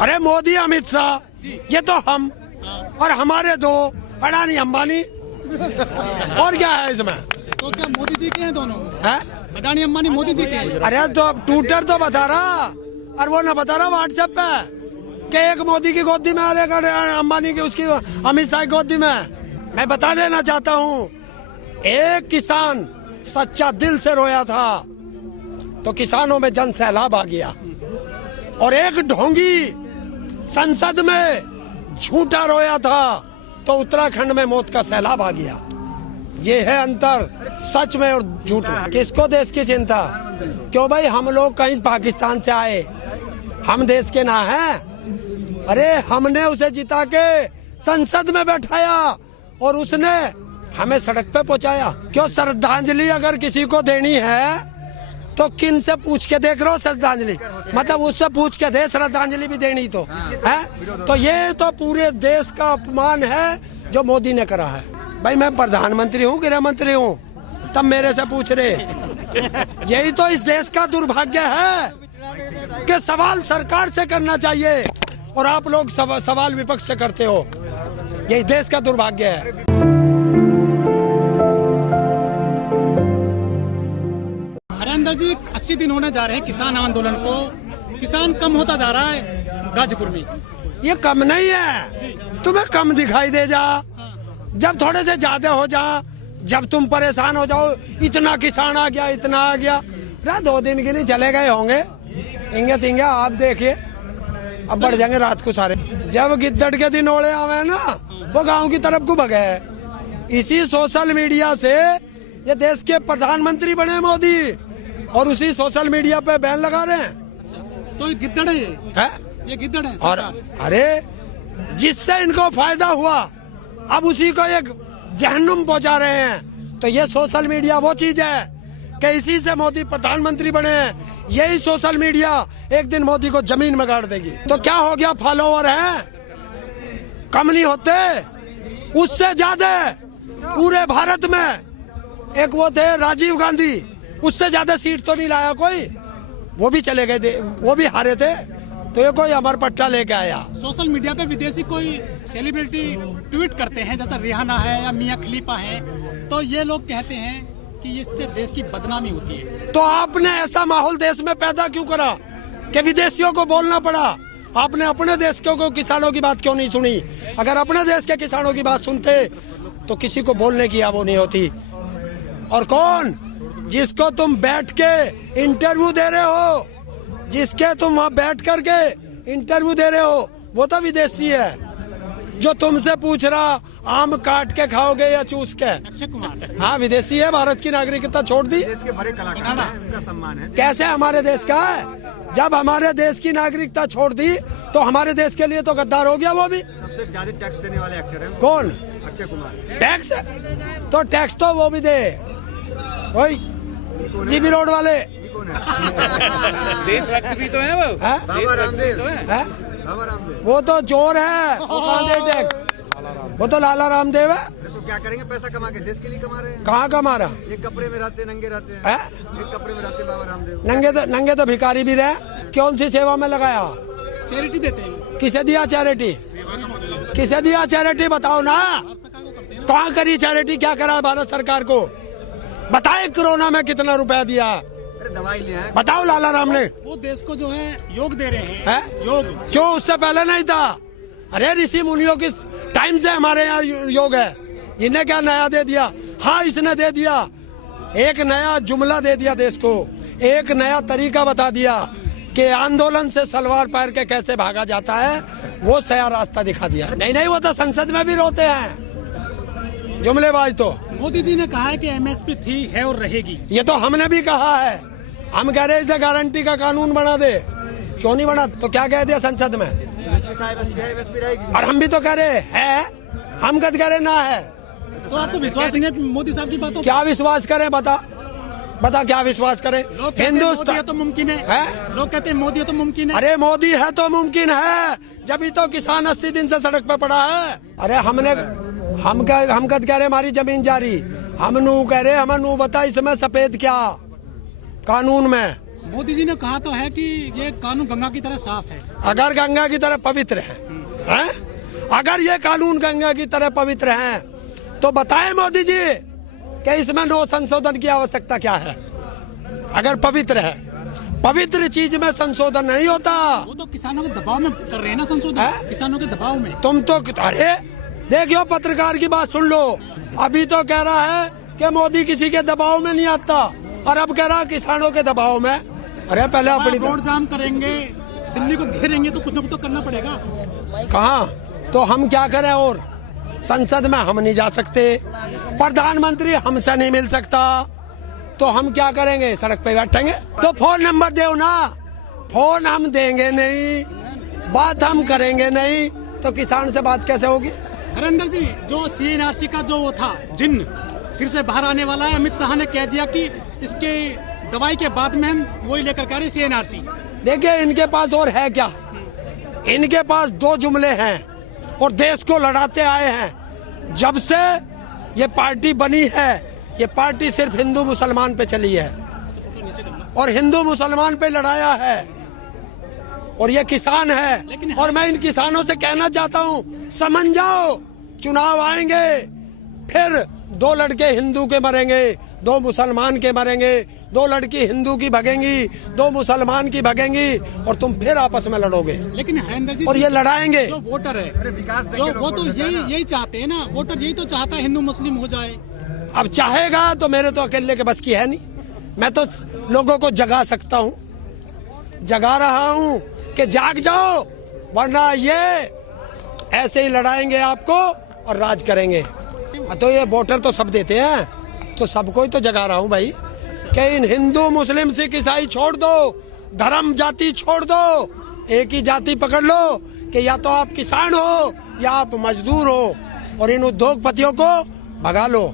अरे मोदी अमित शाह ये तो हम और हमारे दो अडानी अंबानी और क्या है इसमें। तो क्या मोदी जी के हैं दोनों है? अडानी अंबानी मोदी जी के हैं। अरे तो ट्विटर तो बता रहा और वो ना बता रहा व्हाट्सएप पे कि एक मोदी की गोदी में और एक अंबानी की उसकी अमित शाह की गोदी में। मैं बता देना चाहता हूँ एक किसान सच्चा दिल से रोया था तो किसानों में जन सैलाब आ गया और एक ढोंगी संसद में झूठा रोया था तो उत्तराखंड में मौत का सैलाब आ गया। ये है अंतर सच में और झूठ में। किसको देश की चिंता? क्यों भाई हम लोग कहीं पाकिस्तान से आए, हम देश के ना हैं। अरे हमने उसे जिता के संसद में बैठाया और उसने हमें सड़क पे पहुंचाया। क्यों श्रद्धांजलि अगर किसी को देनी है तो किन से पूछ के देख रहे हो श्रद्धांजलि? मतलब उससे पूछ के दे श्रद्धांजलि भी देनी तो है। तो ये तो पूरे देश का अपमान है जो मोदी ने करा है। भाई मैं प्रधानमंत्री हूँ, गृह मंत्री हूँ, तब मेरे से पूछ रहे। यही तो इस देश का दुर्भाग्य है कि सवाल सरकार से करना चाहिए और आप लोग सवाल विपक्ष से करते हो। यही देश का दुर्भाग्य है। हरेंद्र जी 80 दिन होने जा रहे हैं किसान आंदोलन को। किसान कम होता जा रहा है गाजीपुर में। ये कम नहीं है, तुम्हें कम दिखाई दे जा जब थोड़े से ज्यादा हो जा, जब तुम परेशान हो जाओ इतना किसान आ गया इतना आ गया। रात 2 दिन के नहीं चले गए होंगे इंगे तिंगे। आप देखिए अब बढ़ जाएंगे रात को सारे। जब गिद्दड़ के दिन ओले आवे ना वो गांव की तरफ को भगे। इसी सोशल मीडिया से ये देश के प्रधानमंत्री बने मोदी और उसी सोशल मीडिया पे बैन लगा रहे हैं। तो ये गिद्दड़ है, ये गिद्दड़ है और अरे जिससे इनको फायदा हुआ अब उसी को एक जहन्नुम पहुंचा रहे हैं। तो ये सोशल मीडिया वो चीज है कि इसी से मोदी प्रधानमंत्री बने हैं। यही सोशल मीडिया एक दिन मोदी को जमीन में गाड़ देगी। तो क्या हो गया, फॉलोवर हैं कम नहीं होते, उससे ज्यादा पूरे भारत में। एक वो थे राजीव गांधी, उससे ज्यादा सीट तो नहीं लाया कोई, वो भी चले गए थे, वो भी हारे थे। तो ये कोई अमर पट्टा लेके आया। सोशल मीडिया पे विदेशी कोई सेलिब्रिटी ट्वीट करते हैं जैसा रिहाना है या मियां खलीफा है, तो ये लोग कहते हैं कि इससे देश की बदनामी होती है। तो आपने ऐसा माहौल देश में पैदा क्यों करा कि विदेशियों को बोलना पड़ा? आपने अपने देश के किसानों की बात क्यों नहीं सुनी? अगर अपने देश के किसानों की बात सुनते तो किसी को बोलने की वो नहीं होती। और कौन जिसको तुम बैठ के इंटरव्यू दे रहे हो, जिसके तुम वहां बैठ करके इंटरव्यू दे रहे हो, वो तो विदेशी है। जो तुमसे पूछ रहा आम काट के खाओगे या चूस के, अक्षय कुमार, हाँ विदेशी है। भारत की नागरिकता छोड़ दी। देश के बड़े कलाकार हैं, उनका सम्मान है। कैसे हमारे देश का है? जब हमारे देश की नागरिकता छोड़ दी तो हमारे देश के लिए तो गद्दार हो गया। वो भी सबसे ज्यादा टैक्स देने वाले एक्टर हैं। कौन? अक्षय कुमार। टैक्स? तो टैक्स तो वो भी दे, वही जीबी रोड वाले। देशभक्त भी तो है वो। बाबा रामदेव है? बाबा रामदेव वो तो चोर है, वो कहाँ दे टैक्स? वो तो लाला रामदेव है। तो क्या करेंगे, पैसा कमा के देश के लिए कमा रहे हैं। कहाँ कमा रहा? एक कपड़े में रहते नंगे रहते हैं। एक कपड़े में रहते बाबा रामदेव। नंगे तो भिखारी भी रहे। कौन सी सेवा में लगाया? चैरिटी देते हैं। किसे दिया चैरिटी? किसे दिया चैरिटी बताओ ना। कहाँ करी चैरिटी? क्या करा भारत सरकार को? बताए कोरोना में कितना रुपया दिया? अरे दवाई ले आए। बताओ लाला राम ने। वो देश को जो है योग दे रहे हैं। है? योग क्यों उससे पहले नहीं था? अरे ऋषि मुनियों किस टाइम से हमारे यहाँ योग है। इन्हें क्या नया दे दिया? हाँ इसने दे दिया, एक नया जुमला दे दिया देश को, एक नया तरीका बता दिया कि आंदोलन से सलवार पैर के कैसे भागा जाता है, वो सया रास्ता दिखा दिया। नहीं वो तो संसद में भी रोते हैं जुमलेबाज। तो मोदी जी ने कहा है कि एमएसपी थी, है और रहेगी। ये तो हमने भी कहा है। हम कह रहे इसे गारंटी का कानून बना दे। क्यों नहीं बना? तो क्या कह दिया संसद में? और हम भी तो कह रहे हैं, हम कद कह रहे ना है। तो आपको विश्वास नहीं है मोदी साहब की बातों? क्या विश्वास करें? बता क्या विश्वास करें? हिंदुस्तान तो मुमकिन है। लोग कहते हैं मोदी तो मुमकिन है। अरे मोदी है तो मुमकिन है, जब ही तो किसान 80 दिन से सड़क पे पड़ा है। अरे हम कद कह रहे हमारी जमीन जारी, हम नू कह रहे हम नू बता इसमें सफेद क्या कानून में मोदी जी ने कहा तो है कि ये कानून गंगा की तरह साफ है। अगर गंगा की तरह पवित्र है, हैं? अगर ये कानून गंगा की तरह पवित्र है तो बताएं मोदी जी कि इसमें नो संशोधन की आवश्यकता क्या है। अगर पवित्र है, पवित्र चीज में संशोधन नहीं होता। वो तो किसानों के दबाव में कर रहे हैं ना संशोधन, किसानों के दबाव में। तुम तो अरे देखियो, पत्रकार की बात सुन लो। अभी तो कह रहा है कि मोदी किसी के दबाव में नहीं आता, और अब कह रहा किसानों के दबाव में। अरे पहले अपनी रोड जाम करेंगे, दिल्ली को घेरेंगे, तो कुछ न कुछ तो करना पड़ेगा। कहाँ तो हम क्या करें? और संसद में हम नहीं जा सकते, प्रधानमंत्री हमसे नहीं मिल सकता, तो हम क्या करेंगे? सड़क पे बैठेंगे। तो फोन नंबर दो ना। फोन हम देंगे नहीं, बात हम करेंगे नहीं, तो किसान से बात कैसे होगी? हरेंद्र जी, जो CNRC का जो वो था जिन्न फिर से बाहर आने वाला है। अमित शाह ने कह दिया कि इसके दवाई के बाद में हम वही लेकर के आ रहे CNRC। देखिए, इनके पास और है क्या? इनके पास दो जुमले हैं और देश को लड़ाते आए हैं। जब से ये पार्टी बनी है, ये पार्टी सिर्फ हिंदू मुसलमान पे चली है और हिंदू मुसलमान पे लड़ाया है, और ये किसान है। और मैं इन किसानों से कहना चाहता हूँ, समझ जाओ, चुनाव आएंगे, फिर दो लड़के हिंदू के मरेंगे, दो मुसलमान के मरेंगे, दो लड़की हिंदू की भगेंगी, दो मुसलमान की भगेंगी, और तुम फिर आपस में लड़ोगे। लेकिन हरेंद्र जी, और ये लड़ाएंगे। जो वोटर है, विकास जो वो तो यही चाहते हैं ना, वोटर यही तो चाहता है हिंदू मुस्लिम हो जाए। अब चाहेगा तो मेरे तो अकेले के बस की है नहीं। मैं तो लोगों को जगा सकता हूँ, जगा रहा हूँ कि जाग जाओ, वरना ये ऐसे ही लड़ाएंगे आपको और राज करेंगे। तो ये वोटर तो सब देते हैं, तो सबको ही तो जगा रहा हूँ भाई कि इन हिंदू मुस्लिम सिख ईसाई छोड़ दो, धर्म जाति छोड़ दो, एक ही जाति पकड़ लो कि या तो आप किसान हो या आप मजदूर हो, और इन उद्योगपतियों को भगा लो।